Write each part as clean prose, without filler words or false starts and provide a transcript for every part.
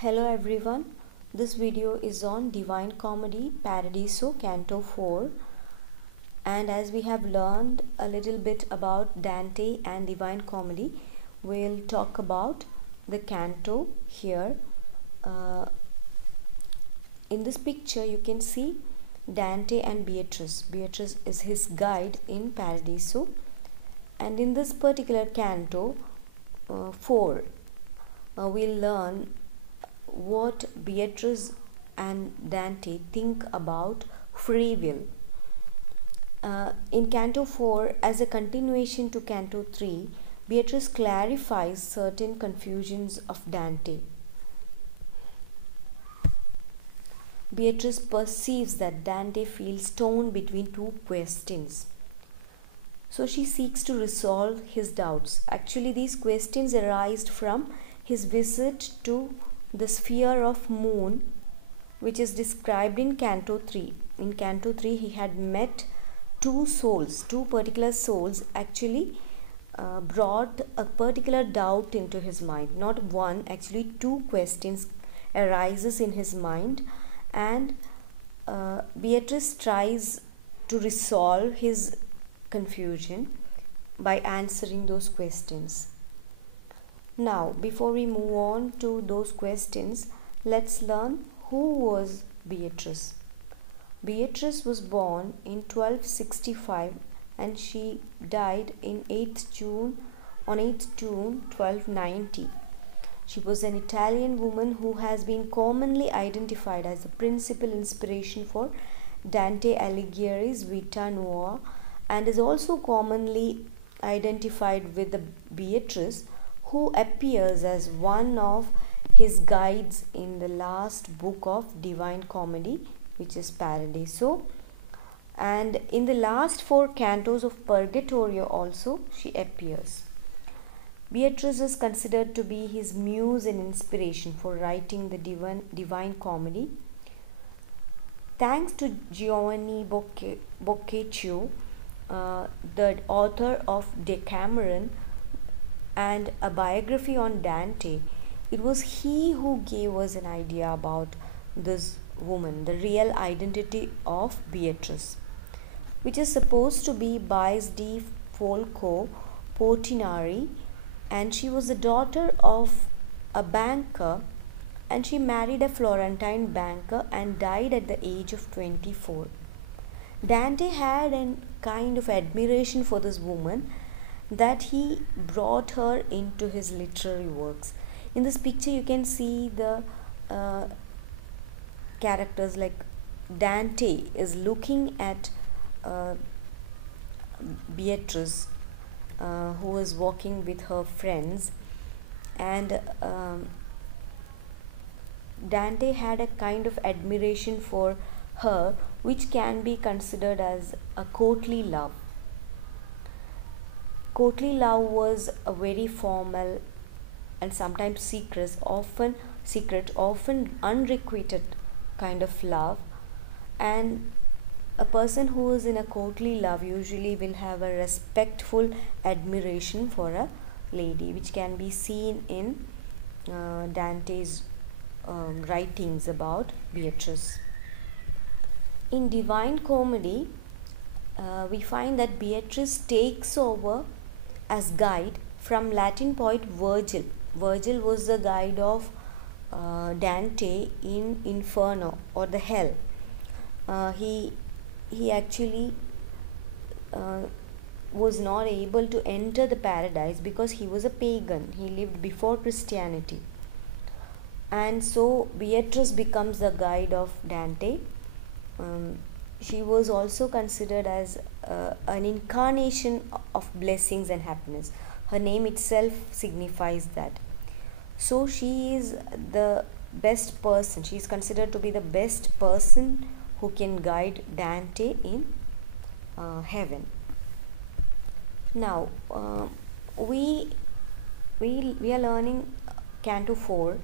Hello everyone, this video is on Divine Comedy, Paradiso, Canto 4, and as we have learned a little bit about Dante and Divine Comedy, we'll talk about the canto here. In this picture you can see Dante and Beatrice. Beatrice is his guide in Paradiso, and in this particular canto 4 we'll learn what Beatrice and Dante think about free will. In Canto 4, as a continuation to Canto 3, Beatrice clarifies certain confusions of Dante. Beatrice perceives that Dante feels torn between two questions. So she seeks to resolve his doubts. Actually, these questions arise from his visit to the sphere of moon, which is described in Canto 3. In Canto 3 he had met two particular souls actually brought a particular doubt into his mind. Not one, actually two questions arises in his mind, and Beatrice tries to resolve his confusion by answering those questions. Now, before we move on to those questions, let's learn who was Beatrice. Beatrice was born in 1265 and she died on 8th June 1290. She was an Italian woman who has been commonly identified as the principal inspiration for Dante Alighieri's Vita Nuova, and is also commonly identified with the Beatrice who appears as one of his guides in the last book of Divine Comedy, which is Paradiso. And in the last 4 cantos of Purgatorio also she appears. Beatrice is considered to be his muse and inspiration for writing the Divine Comedy. Thanks to Giovanni Boccaccio, the author of Decameron and a biography on Dante, it was he who gave us an idea about this woman, the real identity of Beatrice, which is supposed to be Bais di Folco Portinari, and she was the daughter of a banker, and she married a Florentine banker and died at the age of 24. Dante had a kind of admiration for this woman that he brought her into his literary works. In this picture you can see the characters, like Dante is looking at Beatrice who is walking with her friends, and Dante had a kind of admiration for her which can be considered as a courtly love. Courtly love was a very formal and sometimes secret, often unrequited kind of love, and a person who is in a courtly love usually will have a respectful admiration for a lady, which can be seen in Dante's writings about Beatrice. In Divine Comedy, we find that Beatrice takes over as guide from Latin poet Virgil. Virgil was the guide of Dante in Inferno, or the Hell. He actually was not able to enter the paradise because he was a pagan. He lived before Christianity, and so Beatrice becomes the guide of Dante. She was also considered as an incarnation of blessings and happiness. Her name itself signifies that. So she is the best person. She is considered to be the best person who can guide Dante in heaven. Now we are learning Canto 4.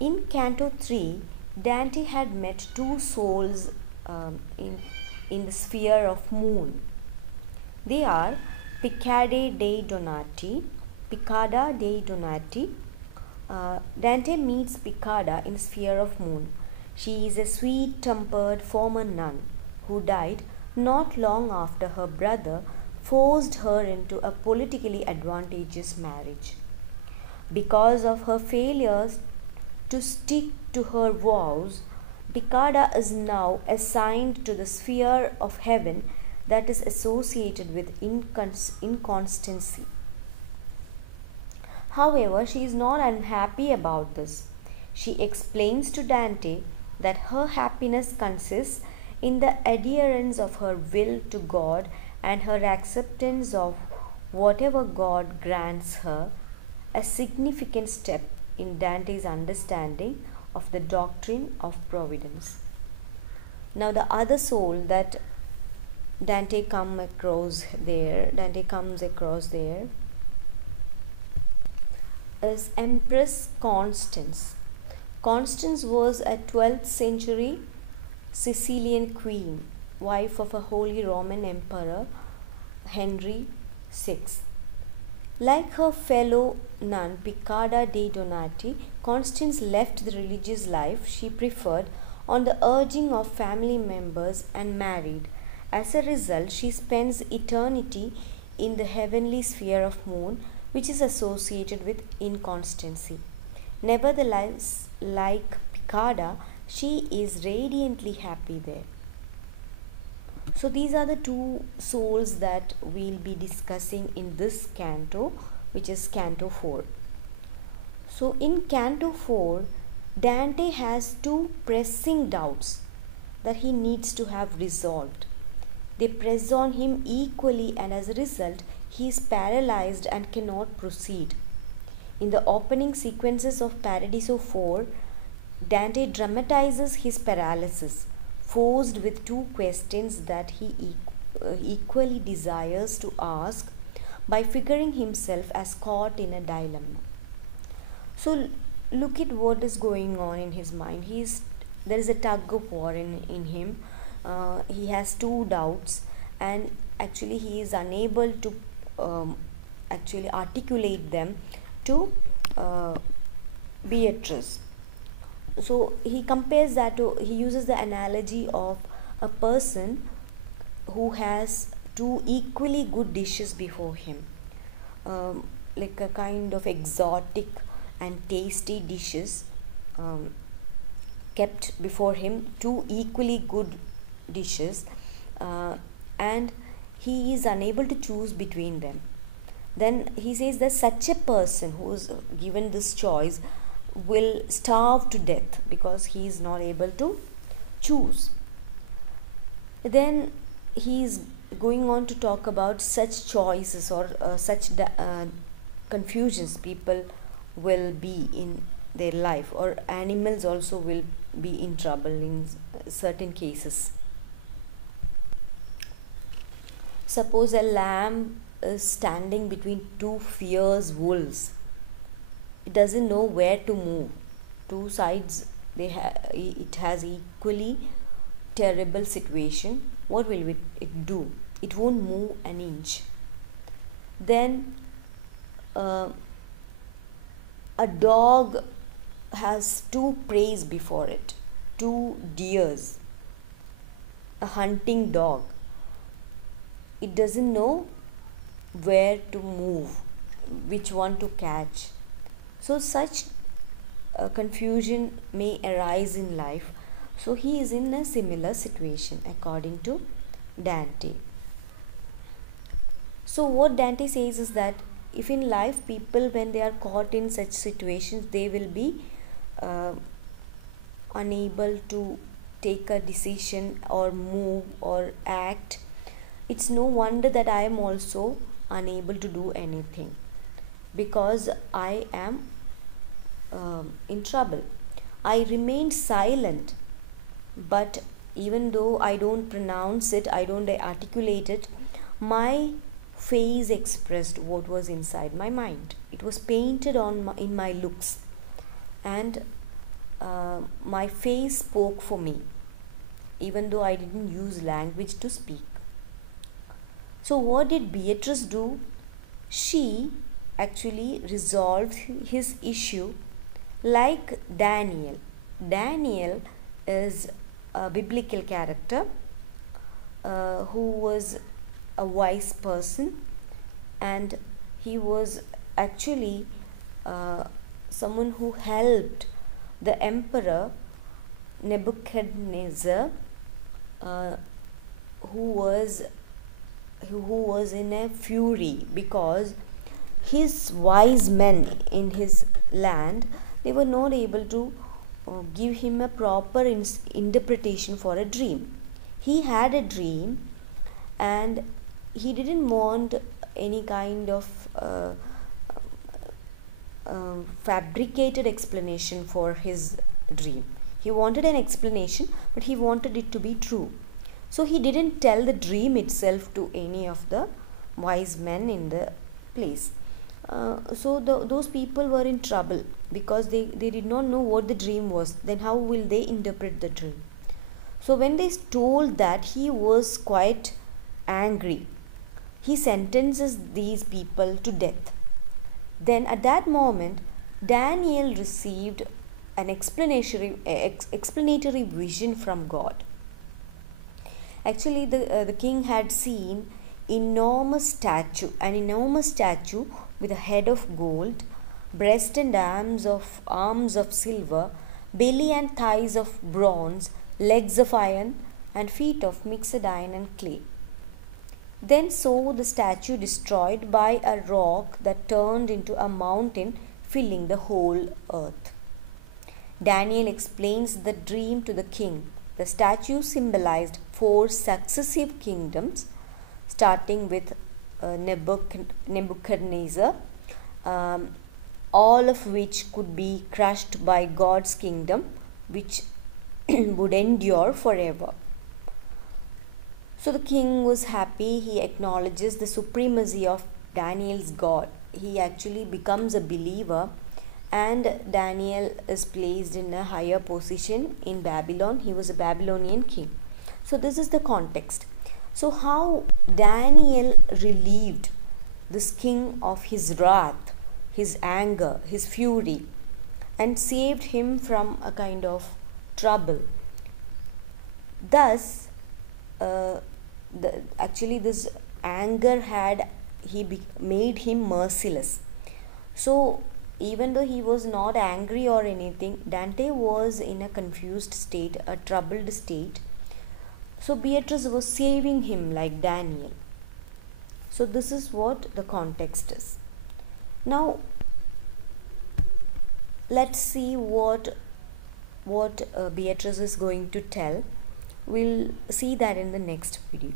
In Canto 3, Dante had met two souls in the sphere of moon. They are Piccada dei Donati, Dante meets Piccarda in Sphere of Moon. She is a sweet-tempered former nun who died not long after her brother forced her into a politically advantageous marriage. Because of her failures to stick to her vows, Piccarda is now assigned to the sphere of heaven that is associated with inconstancy. However, she is not unhappy about this. She explains to Dante that her happiness consists in the adherence of her will to God and her acceptance of whatever God grants her, a significant step in Dante's understanding of the doctrine of providence. Now, the other soul that Dante comes across there is Empress Constance. Constance was a 12th century Sicilian queen, wife of a Holy Roman Emperor Henry VI. Like her fellow nun Piccarda de Donati, Constance left the religious life she preferred on the urging of family members and married. As a result, she spends eternity in the heavenly sphere of moon, which is associated with inconstancy. Nevertheless, like Piccarda, she is radiantly happy there. So these are the two souls that we'll be discussing in this canto, which is Canto 4. So in Canto 4, Dante has two pressing doubts that he needs to have resolved. They press on him equally, and as a result, he is paralyzed and cannot proceed. In the opening sequences of Paradiso 4, Dante dramatizes his paralysis, forced with two questions that he equally desires to ask, by figuring himself as caught in a dilemma. So look at what is going on in his mind. There is a tug of war in him. He has two doubts, and actually he is unable to actually articulate them to Beatrice. So he compares that to, he uses the analogy of a person who has two equally good dishes before him, like a kind of exotic and tasty dishes kept before him, two equally good dishes, and he is unable to choose between them. Then he says that such a person who is given this choice will starve to death because he is not able to choose. Then he is going on to talk about such choices or such confusions people will be in their life, or animals also will be in trouble in certain cases. Suppose a lamb is standing between two fierce wolves. It doesn't know where to move. Two sides, it has equally terrible situation. What will it do? It won't move an inch. Then a dog has two preys before it, two deers, a hunting dog. It doesn't know where to move, which one to catch. So such confusion may arise in life. So he is in a similar situation according to Dante. So what Dante says is that if in life people, when they are caught in such situations, they will be unable to take a decision or move or act, it's no wonder that I am also unable to do anything, because I am in trouble. I remained silent, but even though I don't pronounce it, I don't articulate it, my face expressed what was inside my mind. It was painted in my looks, and my face spoke for me, even though I didn't use language to speak. So what did Beatrice do? She actually resolved his issue Like Daniel. Daniel is a biblical character who was a wise person, and he was actually someone who helped the emperor Nebuchadnezzar, uh, who was in a fury because his wise men in his land, they were not able to give him a proper interpretation for a dream. He had a dream, and he didn't want any kind of fabricated explanation for his dream. He wanted an explanation, but he wanted it to be true. So he didn't tell the dream itself to any of the wise men in the place. Those people were in trouble because they did not know what the dream was. Then how will they interpret the dream? So when they told that, he was quite angry. He sentences these people to death. Then at that moment, Daniel received an explanatory vision from God. Actually, the king had seen an enormous statue with a head of gold, breast and arms of silver, belly and thighs of bronze, legs of iron, and feet of mixed iron and clay. Then saw the statue destroyed by a rock that turned into a mountain, filling the whole earth. Daniel explains the dream to the king. The statue symbolized 4 successive kingdoms, starting with Nebuchadnezzar, all of which could be crushed by God's kingdom, which would endure forever. So the king was happy. He acknowledges the supremacy of Daniel's God. He actually becomes a believer, and Daniel is placed in a higher position in Babylon. He was a Babylonian king. So this is the context. So how Daniel relieved this king of his wrath, his anger, his fury, and saved him from a kind of trouble. Thus, actually this anger made him merciless. So even though he was not angry or anything, Dante was in a confused state, a troubled state. So Beatrice was saving him like Daniel. So this is what the context is. Now let's see what Beatrice is going to tell. We'll see that in the next video.